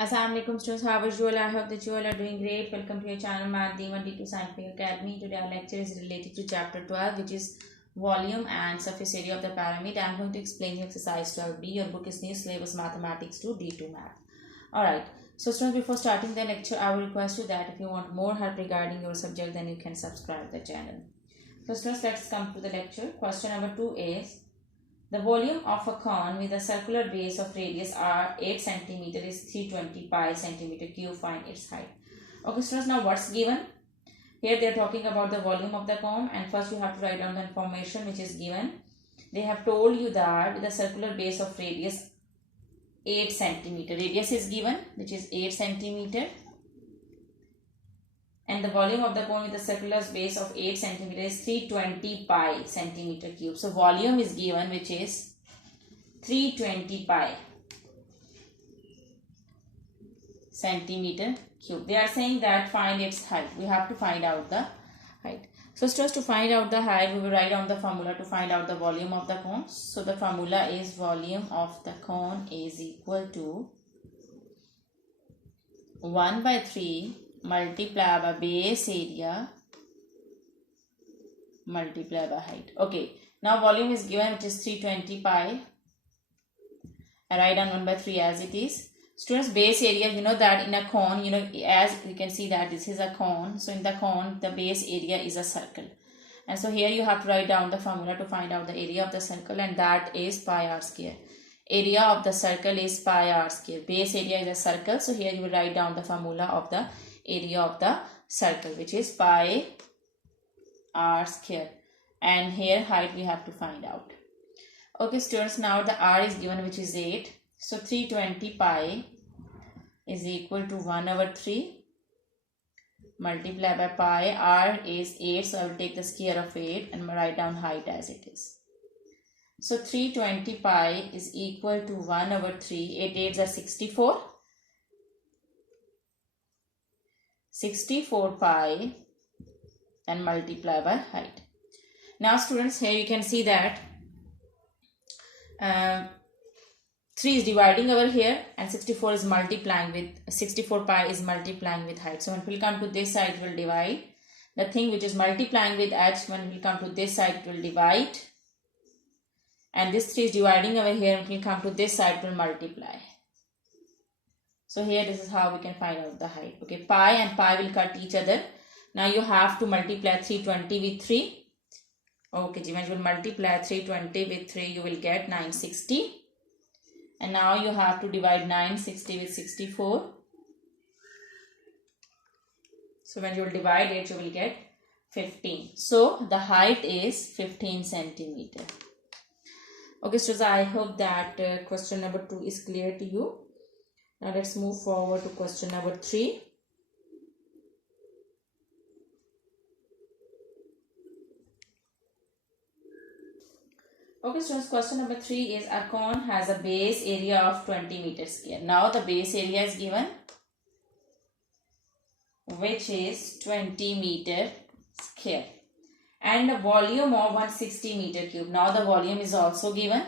Assalamualaikum students, how are you all? I hope that you all are doing great. Welcome to your channel Math D1 D2 Scientific Academy. Today our lecture is related to chapter 12, which is volume and surface area of the pyramid. I am going to explain you exercise 12B. Your book is New Syllabus Mathematics to D2 Math. Alright, so students, before starting the lecture, I will request you that if you want more help regarding your subject, then you can subscribe the channel. So students, let's come to the lecture. Question number 2 is, the volume of a cone with a circular base of radius r 8 cm is 320 pi centimeter cube. Find its height. Okay students, now what's given? Here they are talking about the volume of the cone, and first you have to write down the information which is given. They have told you that with a circular base of radius 8 centimeter. Radius is given, which is 8 centimeter. And the volume of the cone with a circular base of 8 cm is 320 pi centimeter cube. So volume is given, which is 320 pi centimeter cube. They are saying that find its height. We have to find out the height. So just to find out the height, we will write down the formula to find out the volume of the cone. So the formula is volume of the cone is equal to 1 by 3 multiply by base area multiply by height. Okay, now volume is given, which is 320 pi. I write down 1 by 3 as it is. Students, base area, you know that in a cone, as you can see that this is a cone. So in the cone, the base area is a circle. And so here you have to write down the formula to find out the area of the circle, and that is pi r square. Area of the circle is pi r square. Base area is a circle. So here you will write down the formula of the area of the circle, which is pi r square, and here height we have to find out. Okay students, now the r is given, which is 8. So 320 pi is equal to 1 over 3 multiply by pi. R is 8, so I will take the square of 8 and write down height as it is. So 320 pi is equal to 1 over 3. 8 8s are 64. 64 pi and multiply by height. Now students, here you can see that 3 is dividing over here, and 64 is multiplying with 64 pi is multiplying with height. So when we will come to this side, it will divide. The thing which is multiplying with h, when we will come to this side, it will divide. And this 3 is dividing over here, and when we will come to this side, it will multiply. So here this is how we can find out the height. Okay, pi and pi will cut each other. Now you have to multiply 320 with 3. Okay, when you will multiply 320 with 3, you will get 960. And now you have to divide 960 with 64. So when you will divide it, you will get 15. So the height is 15 centimeter. Okay, so I hope that question number 2 is clear to you. Now let's move forward to question number 3. Okay students, question number 3 is, a cone has a base area of 20 meters square. Now the base area is given, which is 20 meter square, and a volume of 160 meter cube. Now the volume is also given,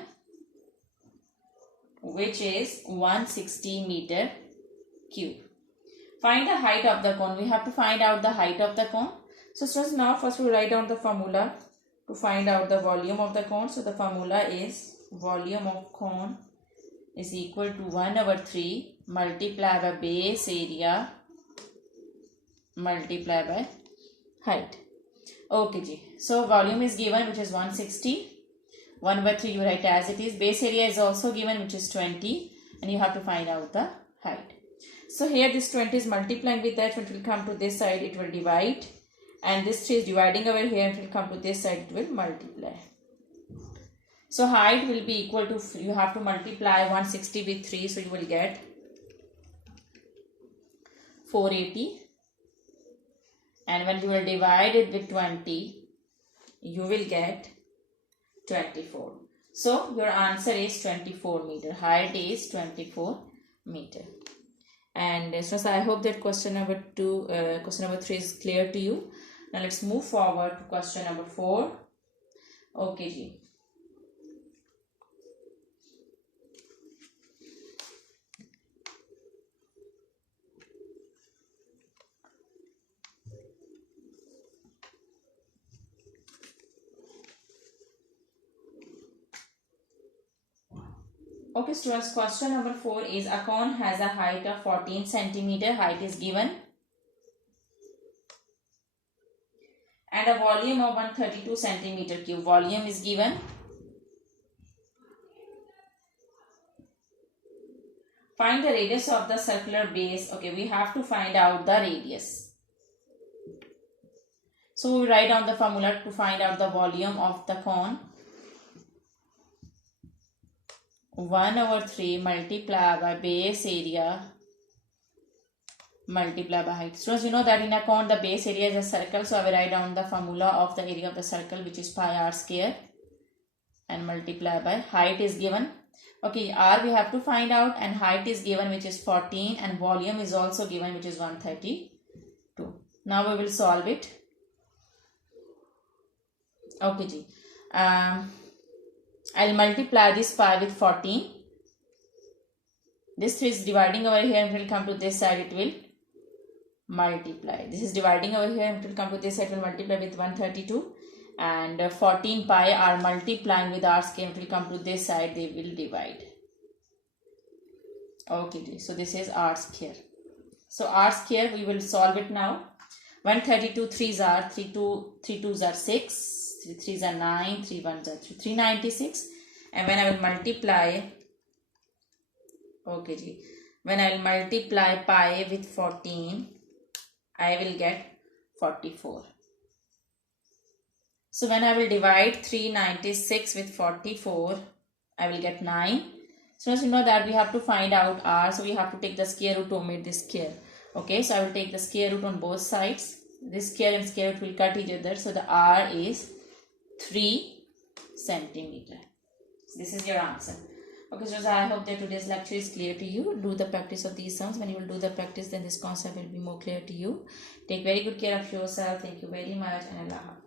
which is 160 meter cube. Find the height of the cone. We have to find out the height of the cone. So students, now first we write down the formula to find out the volume of the cone. So the formula is volume of cone is equal to 1 over 3 multiply by base area multiply by height. Okay ji. So volume is given, which is 160. 1 by 3 you write as it is. Base area is also given, which is 20, and you have to find out the height. So here this 20 is multiplying with that. When it will come to this side, it will divide, and this 3 is dividing over here, and it will come to this side, it will multiply. So height will be equal to, you have to multiply 160 with 3, so you will get 480, and when you will divide it with 20, you will get 24. So your answer is 24 meter. Height is 24 meter. And so I hope that question number 3 is clear to you. Now let's move forward to question number 4. Okay ji. Okay, students, question number 4 is a cone has a height of 14 centimeter. Height is given. And a volume of 132 centimeter cube. Volume is given. Find the radius of the circular base. Okay, we have to find out the radius. So we write down the formula to find out the volume of the cone. 1/3 multiplied by base area multiplied by height. Students, you know that in a cone the base area is a circle, so I will write down the formula of the area of the circle, which is pi r square, and multiply by height is given. Okay, r we have to find out, and height is given, which is 14, and volume is also given, which is 132. Now we will solve it. Okay ji. I'll multiply this pi with 14. This is dividing over here, and it will come to this side, it will multiply. This is dividing over here, and it will come to this side, it will multiply with 132. And 14 pi are multiplying with r square, it will come to this side, they will divide. Okay, so this is r square. So r square, we will solve it now. 132 3s are 3 2s are 6. 3 3s are 9, 3 1s are 3, 396. And when I will multiply, okay ji, when I will multiply pi with 14, I will get 44. So when I will divide 396 with 44, I will get 9. So as you know that we have to find out r, so we have to take the square root to omit this square. Okay, so I will take the square root on both sides. This square and square root will cut each other, so the r is 3 centimeter. So this is your answer. Okay, so I hope that today's lecture is clear to you. Do the practice of these sums. When you will do the practice, then this concept will be more clear to you. Take very good care of yourself. Thank you very much, and Allah Hafiz.